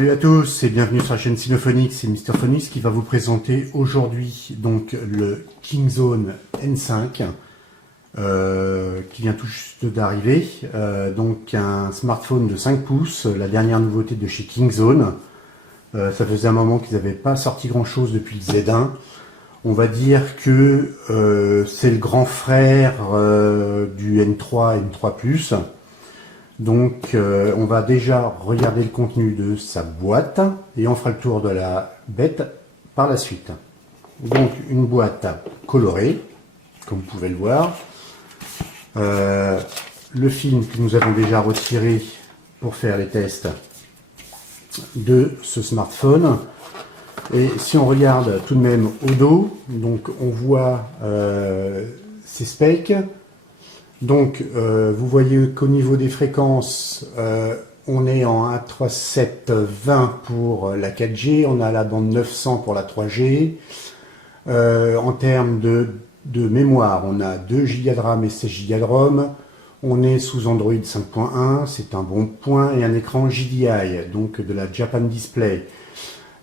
Salut à tous et bienvenue sur la chaîne Sinophonics, c'est Mr Phonix qui va vous présenter aujourd'hui donc le Kingzone N5 qui vient tout juste d'arriver, donc un smartphone de 5 pouces, la dernière nouveauté de chez Kingzone. Ça faisait un moment qu'ils n'avaient pas sorti grand chose depuis le Z1. On va dire que c'est le grand frère du N3 N3+. Donc on va déjà regarder le contenu de sa boîte et on fera le tour de la bête par la suite. Donc une boîte colorée, comme vous pouvez le voir. Le film que nous avons déjà retiré pour faire les tests de ce smartphone. Et si on regarde tout de même au dos, donc on voit ses specs. Donc, vous voyez qu'au niveau des fréquences, on est en 1.3.7.20 pour la 4G, on a la bande 900 pour la 3G. En termes de mémoire, on a 2 Go de RAM et 16 Go de ROM. On est sous Android 5.1, c'est un bon point, et un écran JDI, donc de la Japan Display.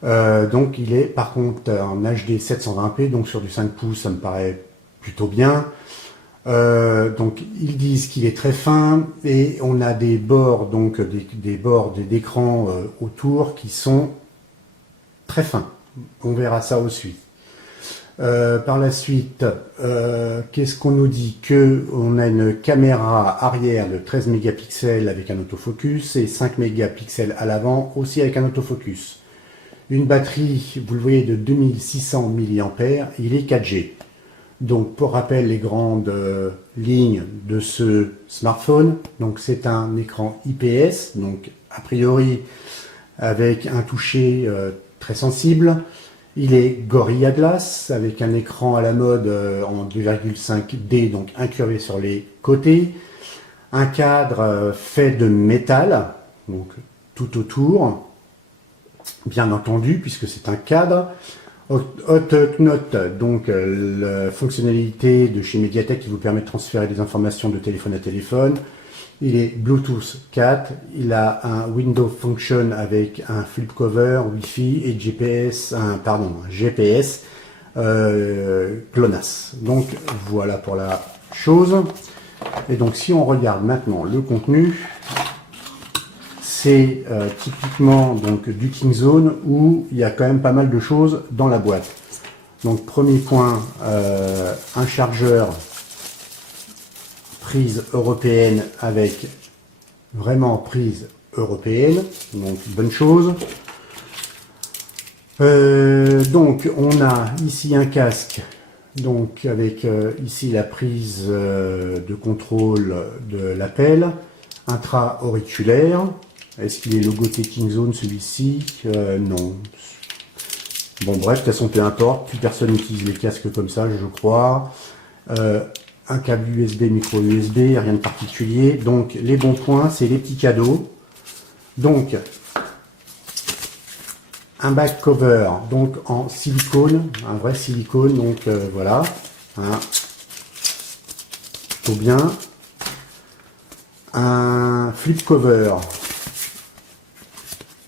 Donc, il est par contre en HD 720p, donc sur du 5 pouces, ça me paraît plutôt bien. Donc ils disent qu'il est très fin et on a des bords, donc des bords d'écran autour qui sont très fins. On verra ça aussi. Par la suite, qu'est-ce qu'on nous dit? Que on a une caméra arrière de 13 mégapixels avec un autofocus et 5 mégapixels à l'avant aussi avec un autofocus. Une batterie, vous le voyez, de 2600 mAh, il est 4G. Donc pour rappel, les grandes lignes de ce smartphone, donc c'est un écran IPS, donc a priori avec un toucher très sensible. Il est Gorilla Glass avec un écran à la mode en 2,5D, donc incurvé sur les côtés. Un cadre fait de métal, donc tout autour, bien entendu puisque c'est un cadre. Hotnote, donc la fonctionnalité de chez Mediatek qui vous permet de transférer des informations de téléphone à téléphone. Il est Bluetooth 4, il a un Window Function avec un flip cover, Wi-Fi et GPS, GPS GLONASS. Donc voilà pour la chose. Et donc si on regarde maintenant le contenu, c'est typiquement donc du Kingzone où il y a quand même pas mal de choses dans la boîte. Donc premier point, un chargeur prise européenne avec vraiment prise européenne, donc bonne chose. Donc on a ici un casque, donc avec ici la prise de contrôle de l'appel, intra-auriculaire. Est-ce qu'il est logoté Kingzone celui-ci? Non. Bon bref, de toute façon peu importe, plus personne n'utilise les casques comme ça, je crois. Un câble USB, micro USB, rien de particulier. Donc les bons points, c'est les petits cadeaux. Donc un back cover, donc en silicone, un vrai silicone, donc voilà. Hein. Plutôt bien. Un flip cover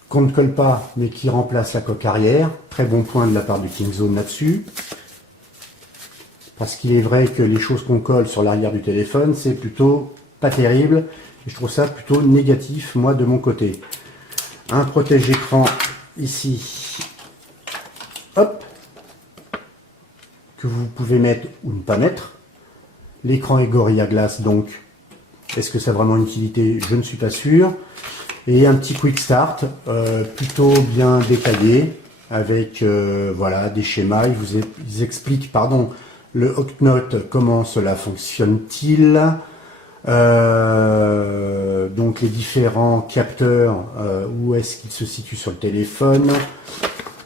qu'on ne colle pas mais qui remplace la coque arrière. Très bon point de la part de Kingzone là-dessus. Parce qu'il est vrai que les choses qu'on colle sur l'arrière du téléphone, c'est plutôt pas terrible. Et je trouve ça plutôt négatif, moi, de mon côté. Un protège-écran ici. Hop. Que vous pouvez mettre ou ne pas mettre. L'écran est Gorilla Glass, donc est-ce que ça a vraiment une utilité? Je ne suis pas sûr. Et un petit quick start plutôt bien détaillé avec voilà des schémas. Ils expliquent le Hotnote, comment cela fonctionne-t-il, donc les différents capteurs, où est-ce qu'ils se situent sur le téléphone,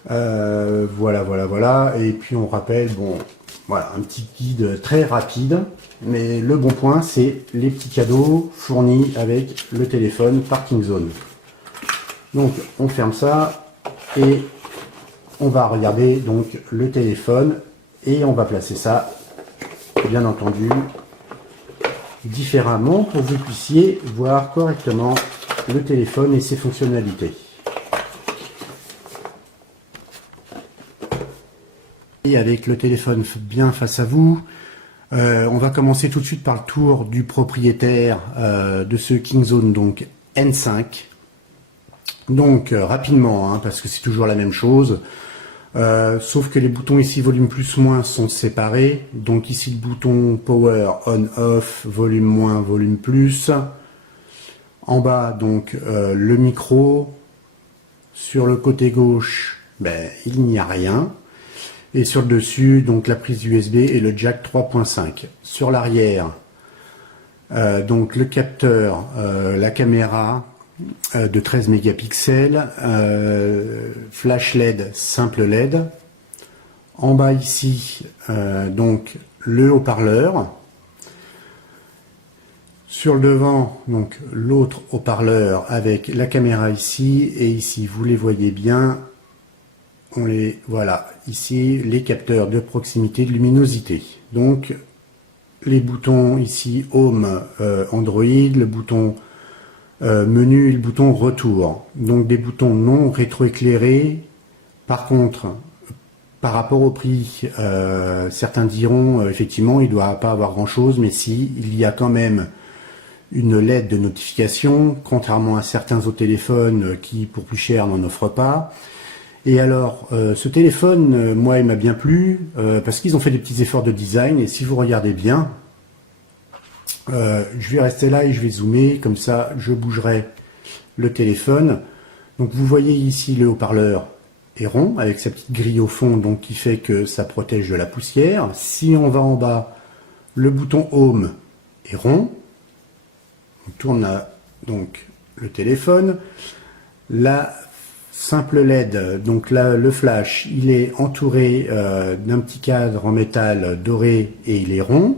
voilà. Et puis on rappelle, bon, voilà, un petit guide très rapide. Mais le bon point, c'est les petits cadeaux fournis avec le téléphone par Kingzone. Donc, on ferme ça et on va regarder donc le téléphone et on va placer ça, bien entendu, différemment pour que vous puissiez voir correctement le téléphone et ses fonctionnalités. Et avec le téléphone bien face à vous, on va commencer tout de suite par le tour du propriétaire de ce Kingzone, donc N5. Donc rapidement, parce que c'est toujours la même chose. Sauf que les boutons ici volume plus moins sont séparés. Donc ici le bouton power on off, volume moins, volume plus. En bas donc le micro. Sur le côté gauche, il n'y a rien. Et sur le dessus, donc la prise USB et le jack 3.5. Sur l'arrière, donc le capteur, la caméra de 13 mégapixels, flash LED, simple LED. En bas ici, donc le haut-parleur. Sur le devant, donc l'autre haut-parleur avec la caméra ici, et ici, vous les voyez bien, voilà, ici, les capteurs de proximité de luminosité. Donc, les boutons ici, Home, Android, le bouton menu et le bouton retour. Donc, des boutons non rétroéclairés. Par contre, par rapport au prix, certains diront, effectivement, il ne doit pas avoir grand-chose, mais si, il y a quand même une LED de notification, contrairement à certains autres téléphones qui, pour plus cher, n'en offrent pas. Et alors, ce téléphone, moi, il m'a bien plu, parce qu'ils ont fait des petits efforts de design, et si vous regardez bien, je vais rester là et je vais zoomer, comme ça, je bougerai le téléphone. Donc, vous voyez ici le haut-parleur est rond, avec sa petite grille au fond, donc qui fait que ça protège de la poussière. Si on va en bas, le bouton Home est rond. On tourne donc le téléphone. La simple LED, donc là le flash, il est entouré d'un petit cadre en métal doré et il est rond,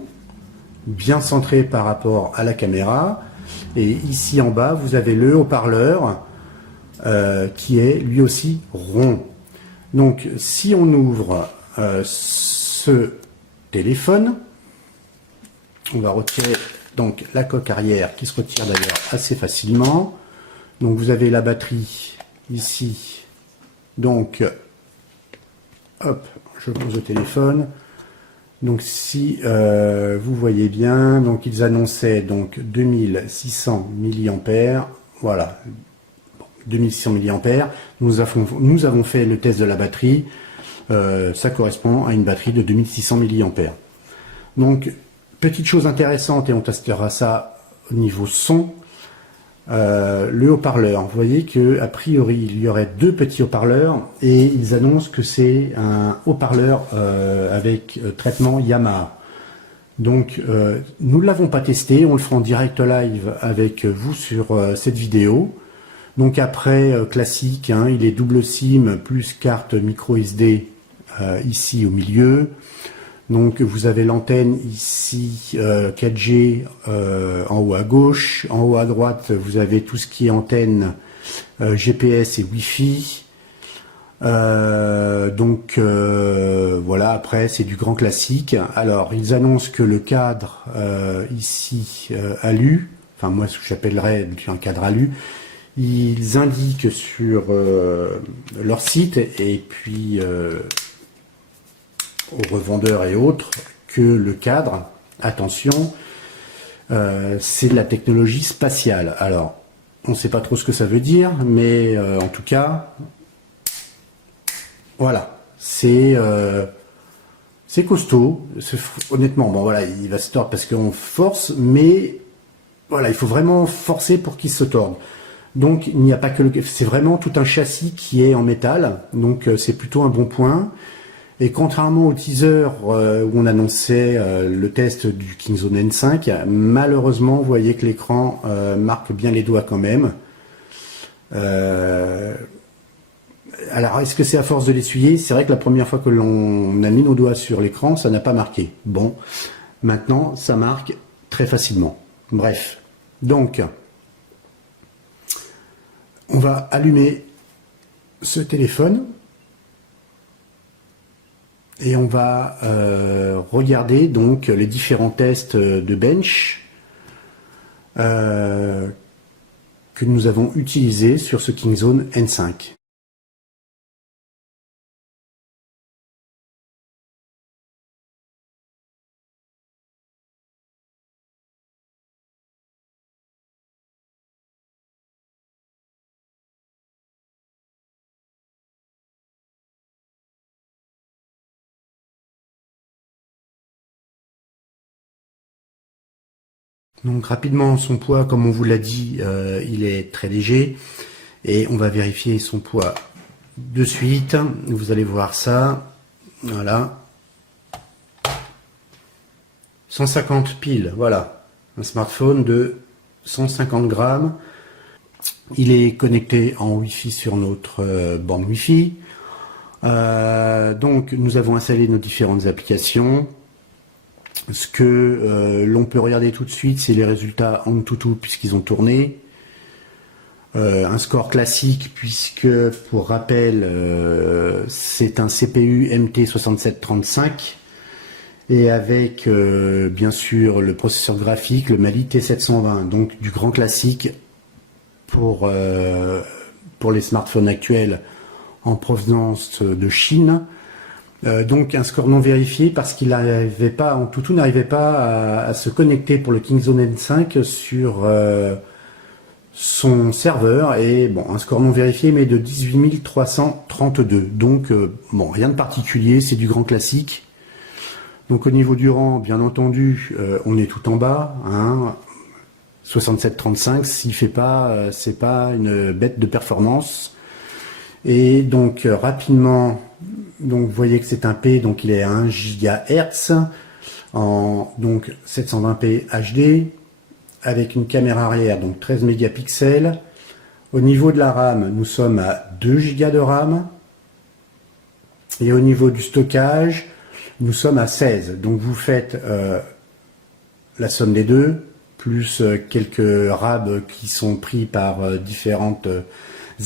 bien centré par rapport à la caméra. Et ici en bas, vous avez le haut-parleur qui est lui aussi rond. Donc si on ouvre ce téléphone, on va retirer donc la coque arrière qui se retire d'ailleurs assez facilement. Donc vous avez la batterie ici. Donc hop, je pose le téléphone. Donc si vous voyez bien, donc ils annonçaient donc 2600 mAh. Voilà, 2600 mAh. Nous avons fait le test de la batterie. Ça correspond à une batterie de 2600 mAh. Donc petite chose intéressante, et on testera ça au niveau son, le haut-parleur. Vous voyez que a priori il y aurait deux petits haut-parleurs et ils annoncent que c'est un haut-parleur avec traitement Yamaha. Donc nous ne l'avons pas testé, on le fera en direct live avec vous sur cette vidéo. Donc après classique, il est double SIM plus carte micro SD ici au milieu. Donc vous avez l'antenne ici 4G en haut à gauche, en haut à droite vous avez tout ce qui est antenne GPS et Wi-Fi. Voilà, après c'est du grand classique. Alors ils annoncent que le cadre ici alu, enfin moi ce que j'appellerais un cadre alu, ils indiquent sur leur site et puis aux revendeurs et autres que le cadre, attention, c'est de la technologie spatiale. Alors, on ne sait pas trop ce que ça veut dire, mais en tout cas, voilà, c'est costaud. Honnêtement, bon voilà, il va se tordre parce qu'on force, mais voilà, il faut vraiment forcer pour qu'il se torde. Donc, il n'y a pas que c'est vraiment tout un châssis qui est en métal, donc c'est plutôt un bon point. Et contrairement au teaser où on annonçait le test du Kingzone N5, malheureusement, vous voyez que l'écran marque bien les doigts quand même. Alors, est-ce que c'est à force de l'essuyer? C'est vrai que la première fois que l'on a mis nos doigts sur l'écran, ça n'a pas marqué. Bon, maintenant, ça marque très facilement. Bref, donc, on va allumer ce téléphone. Et on va regarder donc les différents tests de bench que nous avons utilisés sur ce Kingzone N5. Donc rapidement, son poids, comme on vous l'a dit, il est très léger. Et on va vérifier son poids de suite. Vous allez voir ça. Voilà. 150 piles, voilà. Un smartphone de 150 grammes. Il est connecté en Wi-Fi sur notre bande Wi-Fi. Donc nous avons installé nos différentes applications. Ce que l'on peut regarder tout de suite, c'est les résultats AnTuTu puisqu'ils ont tourné. Un score classique puisque, pour rappel, c'est un CPU MT6735 et avec bien sûr le processeur graphique, le Mali T720, donc du grand classique pour les smartphones actuels en provenance de Chine. Donc un score non vérifié parce qu'il n'arrivait pas, AnTuTu n'arrivait pas à se connecter pour le Kingzone N5 sur son serveur, et bon, un score non vérifié mais de 18 332, donc bon, rien de particulier, c'est du grand classique. Donc au niveau du rang, bien entendu, on est tout en bas, hein, 6735, s'il fait pas, c'est pas une bête de performance. Et donc rapidement, donc vous voyez que c'est un P, donc il est à 1 GHz en donc 720p HD avec une caméra arrière, donc 13 mégapixels. Au niveau de la RAM, nous sommes à 2 Go de RAM. Et au niveau du stockage, nous sommes à 16. Donc vous faites la somme des deux, plus quelques RAB qui sont pris par différentes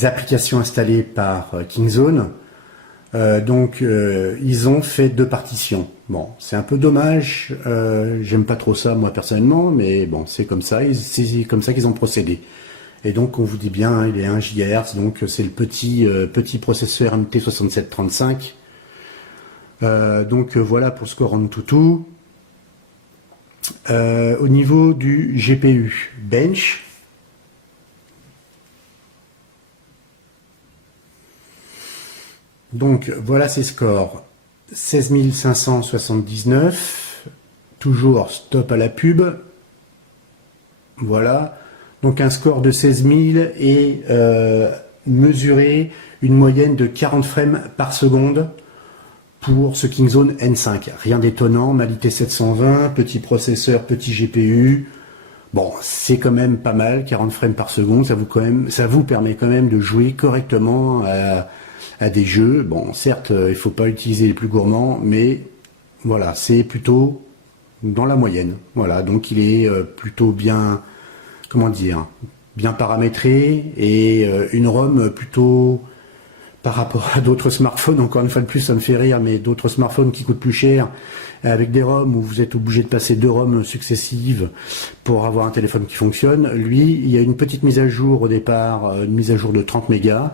applications installées par Kingzone. Donc ils ont fait 2 partitions. Bon, c'est un peu dommage, j'aime pas trop ça moi personnellement, mais bon, c'est comme ça, c'est comme ça qu'ils ont procédé. Et donc on vous dit bien, hein, il est 1 GHz, donc c'est le petit processeur MT6735. Donc voilà pour score AnTuTu. Au niveau du GPU Bench, donc voilà ses scores. 16 579, toujours stop à la pub. Voilà, donc un score de 16 000 et mesuré une moyenne de 40 frames par seconde pour ce Kingzone N5. Rien d'étonnant, Mali T720, petit processeur, petit GPU. Bon, c'est quand même pas mal, 40 frames par seconde, ça vous permet quand même de jouer correctement à des jeux. Bon, certes, il ne faut pas utiliser les plus gourmands, mais voilà, c'est plutôt dans la moyenne. Voilà, donc il est plutôt bien, comment dire, bien paramétré, et une ROM plutôt, par rapport à d'autres smartphones, encore une fois de plus, ça me fait rire, mais d'autres smartphones qui coûtent plus cher, avec des ROM où vous êtes obligé de passer 2 ROM successives pour avoir un téléphone qui fonctionne. Lui, il y a une petite mise à jour au départ, une mise à jour de 30 mégas,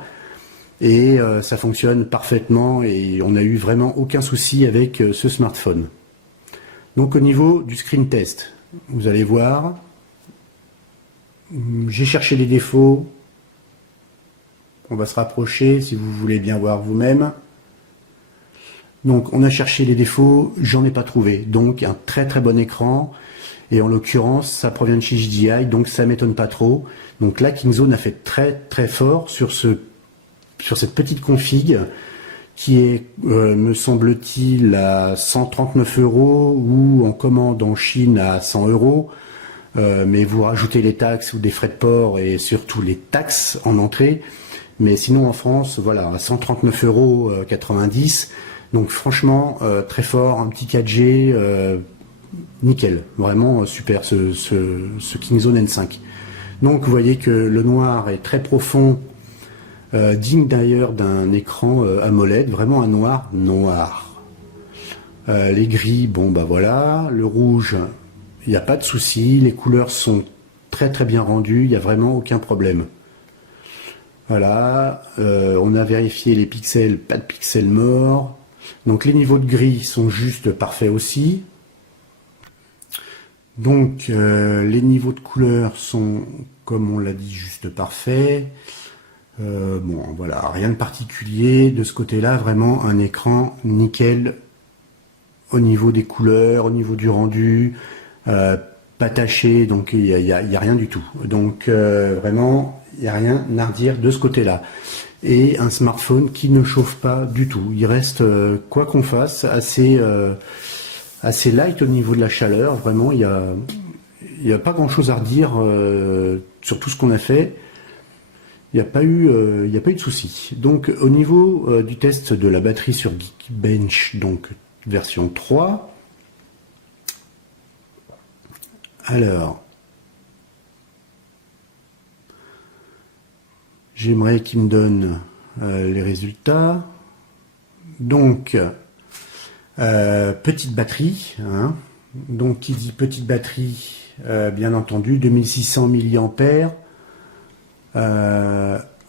et ça fonctionne parfaitement et on n'a eu vraiment aucun souci avec ce smartphone. Donc au niveau du screen test, vous allez voir, j'ai cherché les défauts, on va se rapprocher si vous voulez bien voir vous-même. Donc on a cherché les défauts, j'en ai pas trouvé, donc un très très bon écran, et en l'occurrence ça provient de chez JDI, donc ça m'étonne pas trop. Donc là Kingzone a fait très très fort sur cette petite config qui est, me semble-t-il, à 139 € ou en commande en Chine à 100 €. Mais vous rajoutez les taxes ou des frais de port et surtout les taxes en entrée. Mais sinon en France, voilà, à 139,90 €. Donc franchement, très fort, un petit 4G, nickel. Vraiment super ce Kingzone N5. Donc vous voyez que le noir est très profond, digne d'ailleurs d'un écran AMOLED, vraiment un noir noir. Les gris, bon bah voilà, le rouge, il n'y a pas de souci, les couleurs sont très très bien rendues, il n'y a vraiment aucun problème. Voilà, on a vérifié les pixels, pas de pixels morts. Donc les niveaux de gris sont juste parfaits aussi. Donc les niveaux de couleurs sont, comme on l'a dit, juste parfaits. Bon, voilà, rien de particulier de ce côté-là, vraiment un écran nickel au niveau des couleurs, au niveau du rendu, pas taché, donc il y a rien du tout. Donc vraiment, il n'y a rien à redire de ce côté-là. Et un smartphone qui ne chauffe pas du tout. Il reste, quoi qu'on fasse, assez light au niveau de la chaleur. Vraiment, il y a pas grand-chose à redire sur tout ce qu'on a fait. Il n'y a pas eu de souci. Donc au niveau du test de la batterie sur Geekbench, donc version 3. Alors, j'aimerais qu'il me donne les résultats. Donc, petite batterie, hein. Donc qui dit petite batterie, bien entendu, 2600 mAh.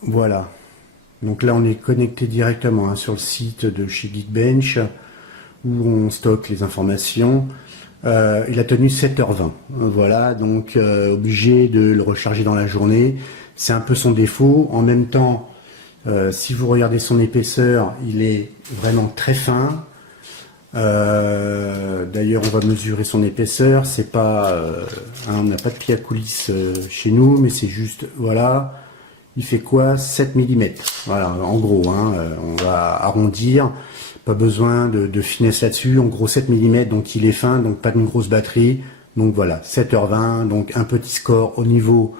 Voilà. Donc là, on est connecté directement sur le site de chez Geekbench où on stocke les informations. Il a tenu 7h20. Voilà, donc obligé de le recharger dans la journée. C'est un peu son défaut. En même temps, si vous regardez son épaisseur, il est vraiment très fin. D'ailleurs, on va mesurer son épaisseur. C'est pas, on n'a pas de pied à coulisses chez nous, mais c'est juste, voilà. Il fait quoi? 7 mm. Voilà, en gros, hein, on va arrondir. Pas besoin de finesse là-dessus. En gros, 7 mm, donc il est fin, donc pas une grosse batterie. Donc voilà, 7h20, donc un petit score au niveau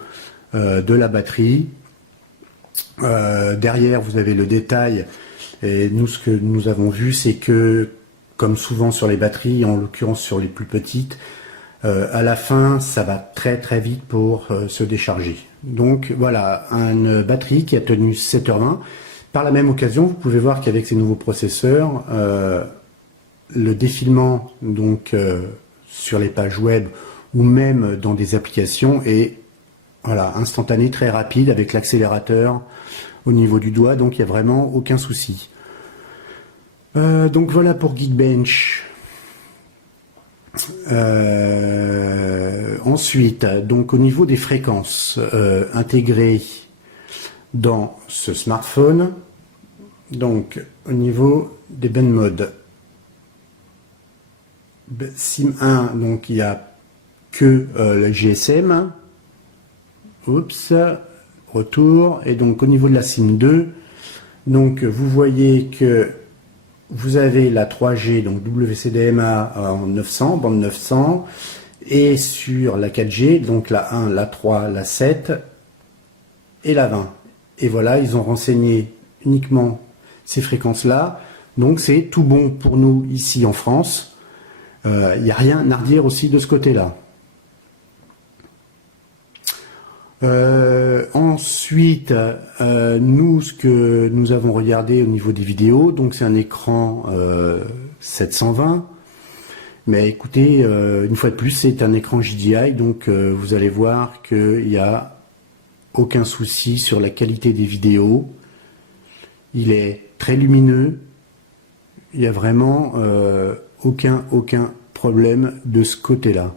de la batterie. Derrière, vous avez le détail. Et nous, ce que nous avons vu, c'est que, comme souvent sur les batteries, en l'occurrence sur les plus petites, à la fin, ça va très très vite pour se décharger. Donc voilà, une batterie qui a tenu 7h20. Par la même occasion, vous pouvez voir qu'avec ces nouveaux processeurs, le défilement donc sur les pages web ou même dans des applications est voilà, instantané, très rapide avec l'accélérateur au niveau du doigt, donc il n'y a vraiment aucun souci. Donc voilà pour Geekbench. Ensuite, donc au niveau des fréquences intégrées dans ce smartphone, donc au niveau des band modes, SIM 1, donc il n'y a que le GSM. Oups, retour. Et donc au niveau de la SIM 2, donc vous voyez que vous avez la 3G, donc WCDMA en 900, bande 900, et sur la 4G, donc la 1, la 3, la 7 et la 20. Et voilà, ils ont renseigné uniquement ces fréquences-là. Donc c'est tout bon pour nous ici en France. Il n'y a rien à redire aussi de ce côté-là. Ensuite, nous, ce que nous avons regardé au niveau des vidéos, donc c'est un écran 720. Mais écoutez, une fois de plus, c'est un écran JDI, donc vous allez voir qu'il n'y a aucun souci sur la qualité des vidéos. Il est très lumineux. Il n'y a vraiment aucun problème de ce côté-là.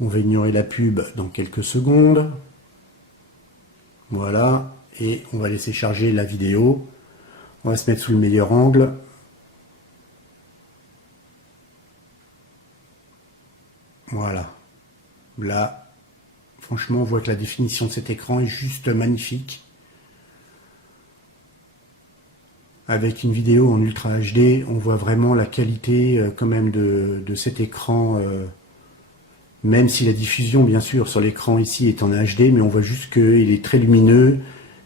On va ignorer la pub dans quelques secondes. Voilà. Et on va laisser charger la vidéo. On va se mettre sous le meilleur angle. Voilà. Là, franchement, on voit que la définition de cet écran est juste magnifique. Avec une vidéo en Ultra HD, on voit vraiment la qualité quand même de cet écran. Même si la diffusion, bien sûr, sur l'écran ici est en HD, mais on voit juste qu'il est très lumineux,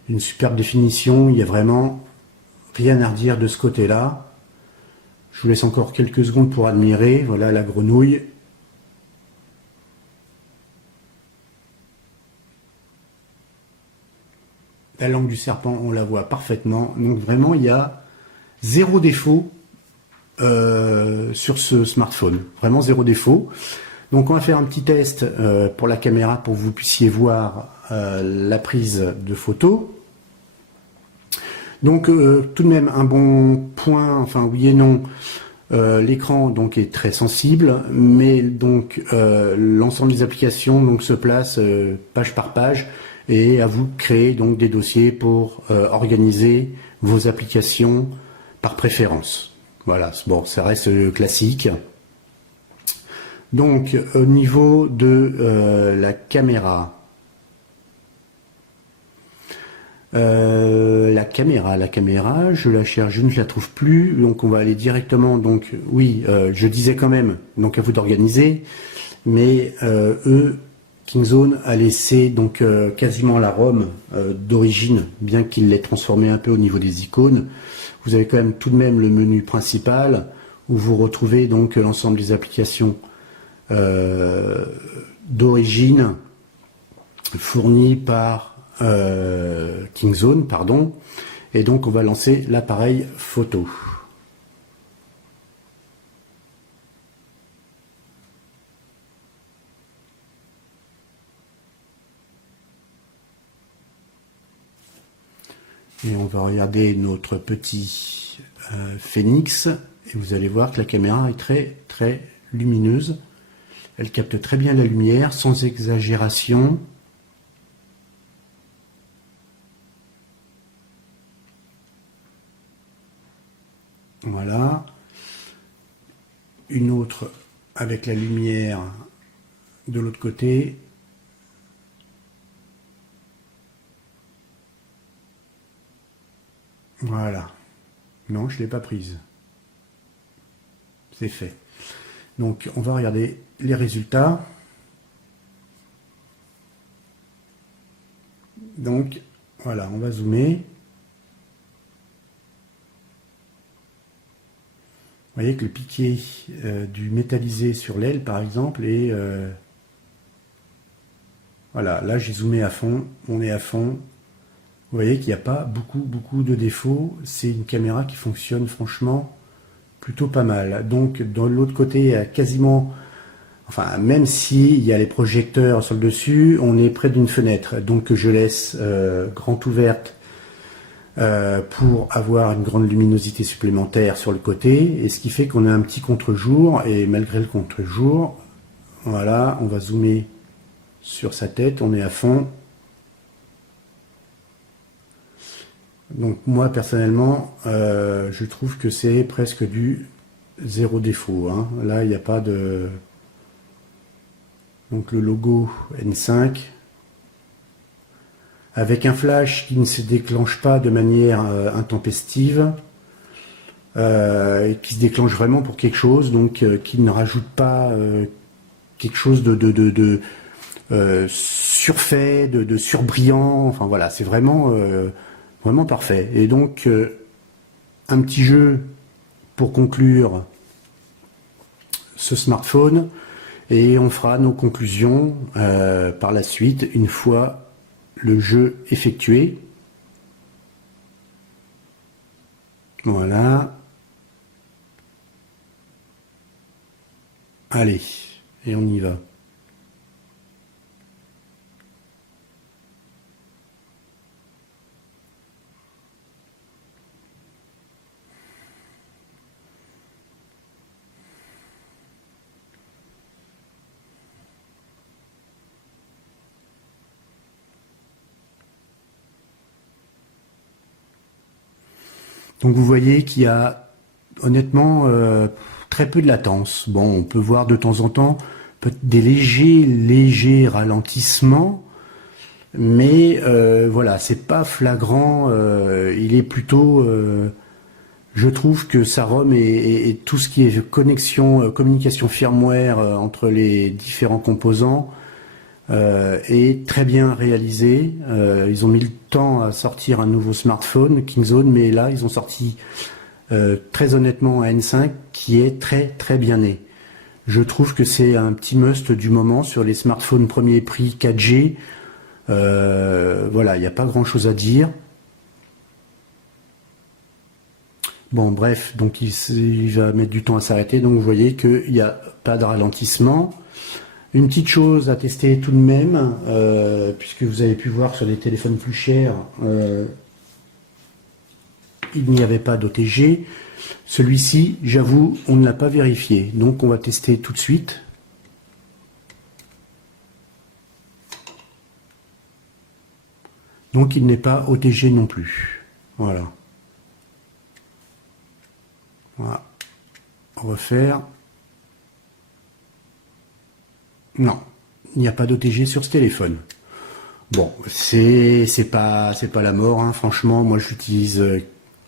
une superbe définition, il n'y a vraiment rien à redire de ce côté-là. Je vous laisse encore quelques secondes pour admirer. Voilà la grenouille. La langue du serpent, on la voit parfaitement. Donc vraiment, il y a zéro défaut sur ce smartphone. Vraiment zéro défaut. Donc on va faire un petit test pour la caméra pour que vous puissiez voir la prise de photo. Donc tout de même un bon point, enfin oui et non, l'écran donc est très sensible, mais donc l'ensemble des applications donc se place page par page et à vous de créer donc des dossiers pour organiser vos applications par préférence. Voilà, bon, ça reste classique. Donc, au niveau de la caméra, la caméra, je la cherche, je ne la trouve plus, donc on va aller directement, donc oui, je disais quand même, donc à vous d'organiser, mais eux, Kingzone a laissé donc quasiment la ROM d'origine, bien qu'il l'ait transformé un peu au niveau des icônes. Vous avez quand même tout de même le menu principal, où vous retrouvez donc l'ensemble des applications d'origine fournies par Kingzone, pardon, et donc on va lancer l'appareil photo. Et on va regarder notre petit Phoenix, et vous allez voir que la caméra est très très lumineuse. Elle capte très bien la lumière, sans exagération. Voilà. Une autre avec la lumière de l'autre côté. Voilà. Non, je ne l'ai pas prise. C'est fait. Donc, on va regarder les résultats. Donc, voilà, on va zoomer. Vous voyez que le piqué du métallisé sur l'aile, par exemple, est... voilà, là j'ai zoomé à fond, on est à fond. Vous voyez qu'il n'y a pas beaucoup de défauts. C'est une caméra qui fonctionne franchement plutôt pas mal. Donc, de l'autre côté, il y a quasiment... Enfin, même s'il y a les projecteurs sur le dessus, on est près d'une fenêtre. Donc, je laisse grande ouverte pour avoir une grande luminosité supplémentaire sur le côté, et ce qui fait qu'on a un petit contre-jour, et malgré le contre-jour, voilà, on va zoomer sur sa tête, on est à fond. Donc moi personnellement, je trouve que c'est presque du zéro défaut, hein. Là, il n'y a pas de... Donc le logo N5, avec un flash qui ne se déclenche pas de manière intempestive, et qui se déclenche vraiment pour quelque chose, donc qui ne rajoute pas quelque chose de surfait, de surbrillant. Enfin voilà, c'est vraiment vraiment parfait. Et donc un petit jeu pour conclure ce smartphone, et on fera nos conclusions par la suite une fois le jeu effectué. Voilà. Allez, et on y va. Donc vous voyez qu'il y a honnêtement très peu de latence. Bon, on peut voir de temps en temps des légers ralentissements, mais voilà, c'est pas flagrant. Il est plutôt, je trouve que sa ROM et tout ce qui est connexion, communication firmware entre les différents composants est très bien réalisé. Ils ont mis le temps à sortir un nouveau smartphone, Kingzone, mais là, ils ont sorti très honnêtement un N5 qui est très bien né. Je trouve que c'est un petit must du moment sur les smartphones premier prix 4G. Voilà, il n'y a pas grand chose à dire. Bon, bref, donc il va mettre du temps à s'arrêter, donc vous voyez qu'il n'y a pas de ralentissement. Une petite chose à tester tout de même, puisque vous avez pu voir sur des téléphones plus chers, il n'y avait pas d'OTG. Celui-ci, j'avoue, on ne l'a pas vérifié, donc on va tester tout de suite. Donc il n'est pas OTG non plus. Voilà. Voilà. refaire. Non, il n'y a pas d'OTG sur ce téléphone. Bon, c'est pas la mort, hein. Franchement, moi je l'utilise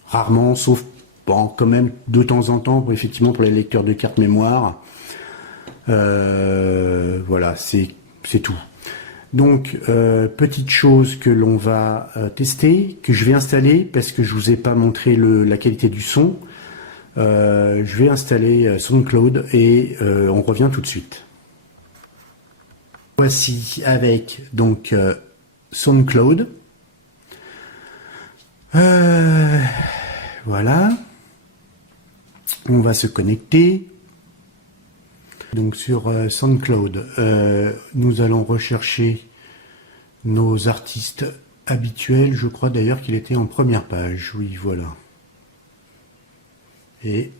rarement, sauf bon, quand même de temps en temps, effectivement pour les lecteurs de cartes mémoire. Voilà, c'est tout. Donc, petite chose que l'on va tester, que je vais installer, parce que je vous ai pas montré la qualité du son. Je vais installer SoundCloud et on revient tout de suite. Voici avec donc SoundCloud. Voilà. On va se connecter. Donc sur SoundCloud, nous allons rechercher nos artistes habituels. Je crois d'ailleurs qu'il était en première page. Oui, voilà. Et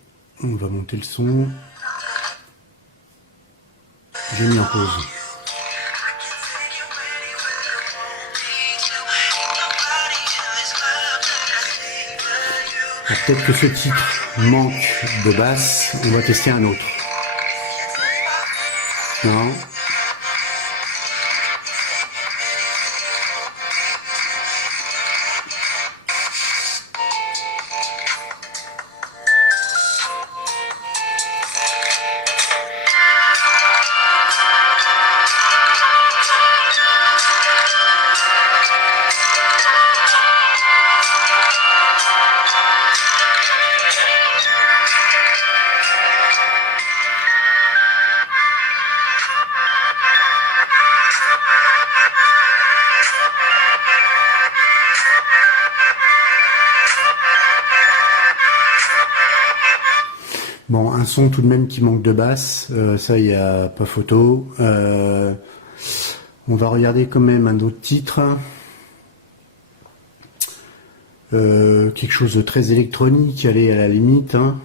on va monter le son. J'ai mis en pause. Peut-être que ce titre manque de basse. On va tester un autre. Non. Bon, un son tout de même qui manque de basse, ça il n'y a pas photo. On va regarder quand même un autre titre. Quelque chose de très électronique, allez à la limite. Hein.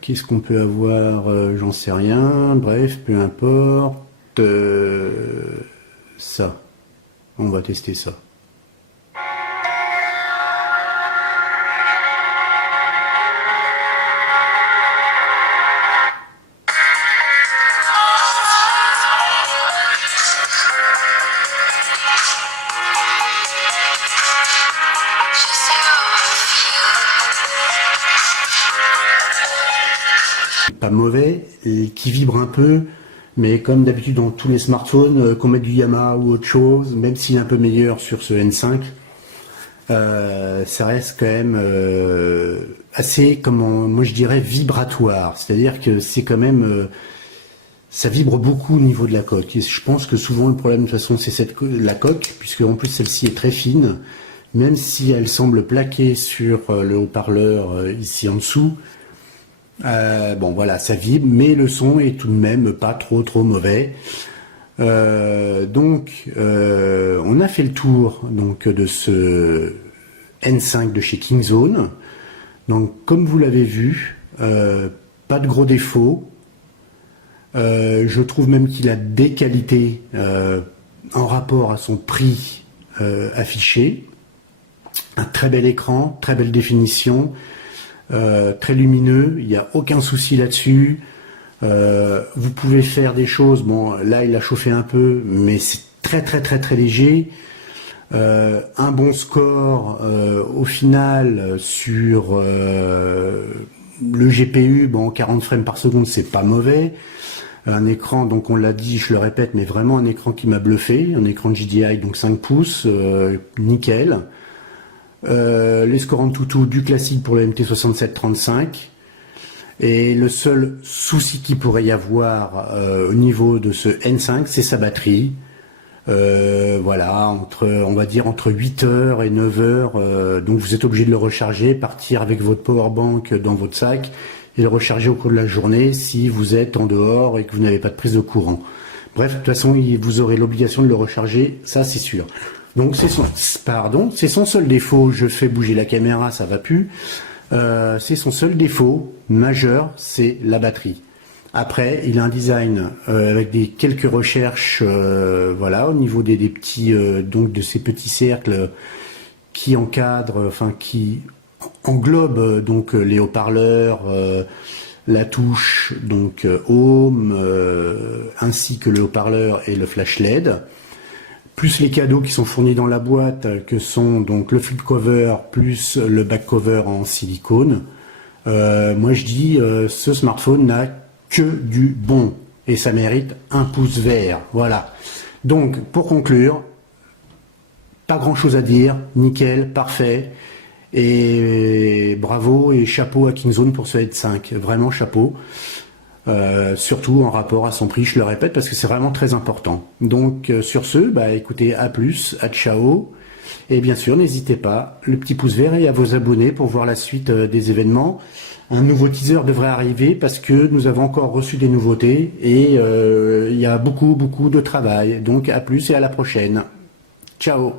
Qu'est-ce qu'on peut avoir, j'en sais rien. Bref, peu importe. Ça, on va tester ça. Pas mauvais, et qui vibre un peu, mais comme d'habitude dans tous les smartphones, qu'on mette du Yamaha ou autre chose, même s'il est un peu meilleur sur ce N5, ça reste quand même assez, moi je dirais, vibratoire. C'est-à-dire que c'est quand même, ça vibre beaucoup au niveau de la coque. Et je pense que souvent le problème de toute façon c'est la coque, puisque en plus celle-ci est très fine, même si elle semble plaquée sur le haut-parleur ici en dessous. Bon voilà, ça vibre, mais le son est tout de même pas trop mauvais. Donc on a fait le tour donc de ce N5 de chez Kingzone. Donc comme vous l'avez vu, pas de gros défauts. Je trouve même qu'il a des qualités en rapport à son prix affiché. Un très bel écran, très belle définition. Très lumineux, il n'y a aucun souci là-dessus. Vous pouvez faire des choses, bon là il a chauffé un peu, mais c'est très léger. Un bon score au final sur le GPU, bon 40 frames par seconde c'est pas mauvais. Un écran, donc on l'a dit, je le répète, mais vraiment un écran qui m'a bluffé, un écran de GDI donc 5 pouces, nickel. Les scores en tout du classique pour le MT6735, et le seul souci qu'il pourrait y avoir au niveau de ce N5 c'est sa batterie. Voilà, on va dire entre 8h et 9h, donc vous êtes obligé de le recharger, partir avec votre powerbank dans votre sac et le recharger au cours de la journée si vous êtes en dehors et que vous n'avez pas de prise de courant. Bref, de toute façon vous aurez l'obligation de le recharger, ça c'est sûr. Donc c'est son seul défaut. Je fais bouger la caméra, ça va plus. C'est son seul défaut majeur, c'est la batterie. Après, il a un design avec quelques recherches, voilà, au niveau des petits, donc de ces petits cercles qui encadrent, enfin qui englobe donc les haut-parleurs, la touche donc Home, ainsi que le haut-parleur et le flash LED, plus les cadeaux qui sont fournis dans la boîte, que sont donc le flip cover plus le back cover en silicone. Moi je dis ce smartphone n'a que du bon et ça mérite un pouce vert. Voilà. Donc pour conclure, pas grand chose à dire, nickel, parfait. Et bravo et chapeau à Kingzone pour ce Edge 5, vraiment chapeau, surtout en rapport à son prix, je le répète, parce que c'est vraiment très important. Donc sur ce, bah écoutez, à plus, à ciao, et bien sûr n'hésitez pas, le petit pouce vert et à vous abonner pour voir la suite des événements. Un nouveau teaser devrait arriver parce que nous avons encore reçu des nouveautés et il y a beaucoup de travail, donc à plus et à la prochaine. Ciao.